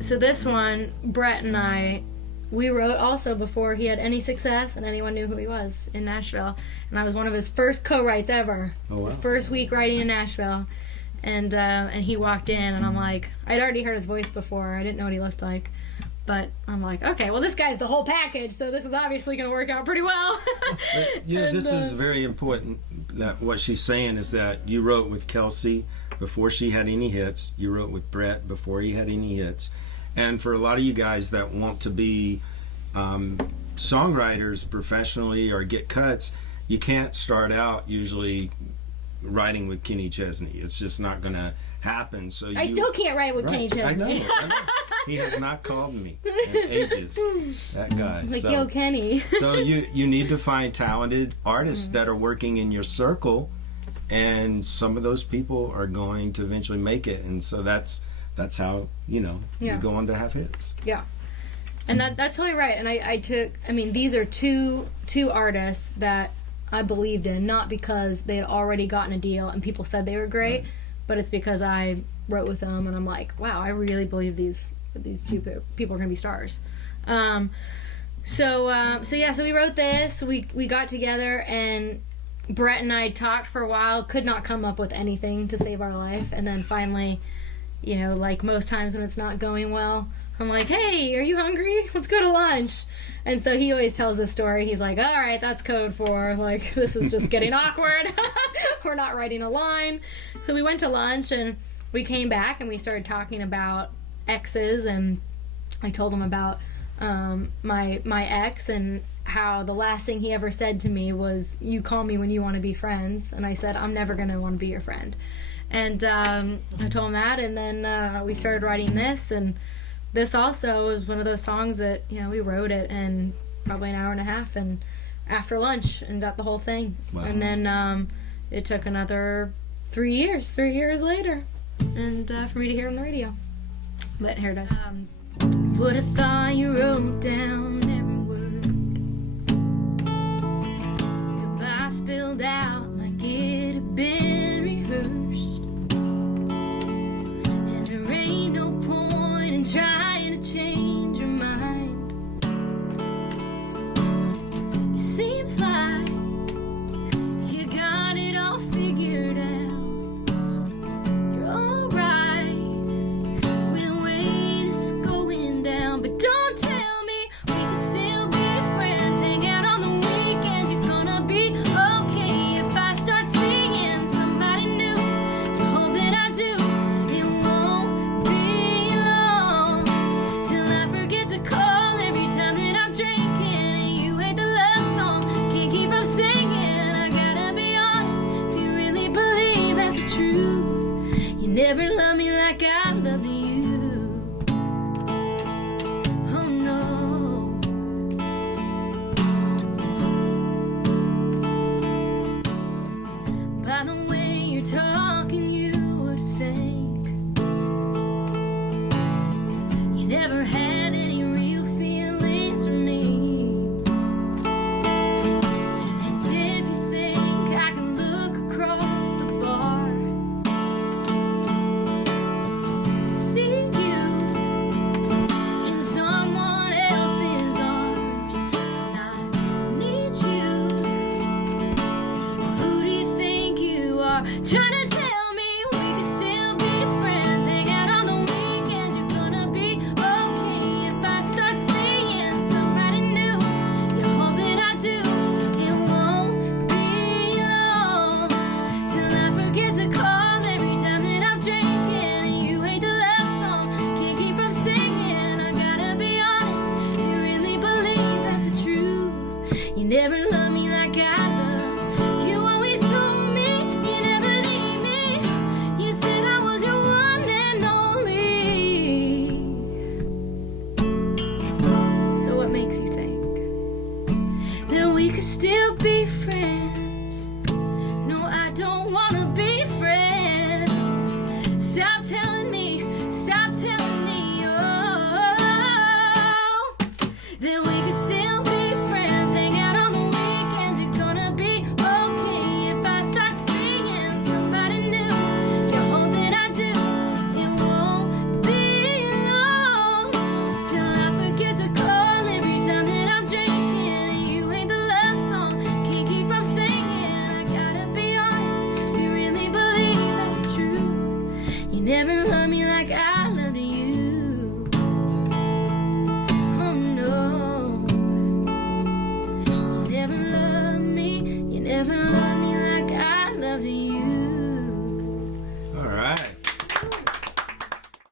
So this one, Brett and I, we wrote also before he had any success and anyone knew who he was in Nashville. And I was one of his first co-writes ever. Oh, wow. His first week writing in Nashville. And he walked in and I'm like, I'd already heard his voice before. I didn't know what he looked like. But I'm like, okay, well, this guy's the whole package, so this is obviously going to work out pretty well. This is very important. That what she's saying is that you wrote with Kelsea before she had any hits. You wrote with Brett before he had any hits. And for a lot of you guys that want to be songwriters professionally or get cuts, you can't start out usually writing with Kenny Chesney. It's just not going to happen. So I still can't write with Kenny Chesney. I know. He has not called me in ages. That guy. Like, yo, Kenny. So you need to find talented artists that are working in your circle, and some of those people are going to eventually make it. And so that's how you go on to have hits. Yeah. And that's totally right. And these are two artists that I believed in, not because they had already gotten a deal and people said they were great, but it's because I wrote with them and I'm like, wow, I really believe these two people are going to be stars. So we wrote this, we got together, and Brett and I talked for a while, could not come up with anything to save our life, and then finally, like most times when it's not going well, I'm like, hey, are you hungry? Let's go to lunch. And so he always tells this story. He's like, all right, that's code for, like, this is just getting awkward. We're not writing a line. So we went to lunch, and we came back, and we started talking about exes, and I told him about my ex and how the last thing he ever said to me was, you call me when you want to be friends. And I said, I'm never going to want to be your friend. And I told him that, and then we started writing this, and this also was one of those songs that, we wrote it in probably an hour and a half and after lunch and got the whole thing. Wow. And then it took another 3 years later, and for me to hear it on the radio. But here it is. Would have thought you wrote down every word. Goodbye spilled out like it had been rehearsed. And there ain't no point in trying to change your mind. It seems like you got it all figured out. You're alright with the way this is going down. But don't tell me we can still be friends. Hang out on the weekends. You're gonna be okay if I start seeing somebody new. The hope that I do, it won't be long till I forget to call every time that I'm drinking. And you hate the love song, can't keep from singing. I gotta be honest, if you really believe that's the truth, you never loved me like I love you. Oh no. By the way you're talking, you would think you never had any real feelings for me. And if you think I can look across the bar never loved me like I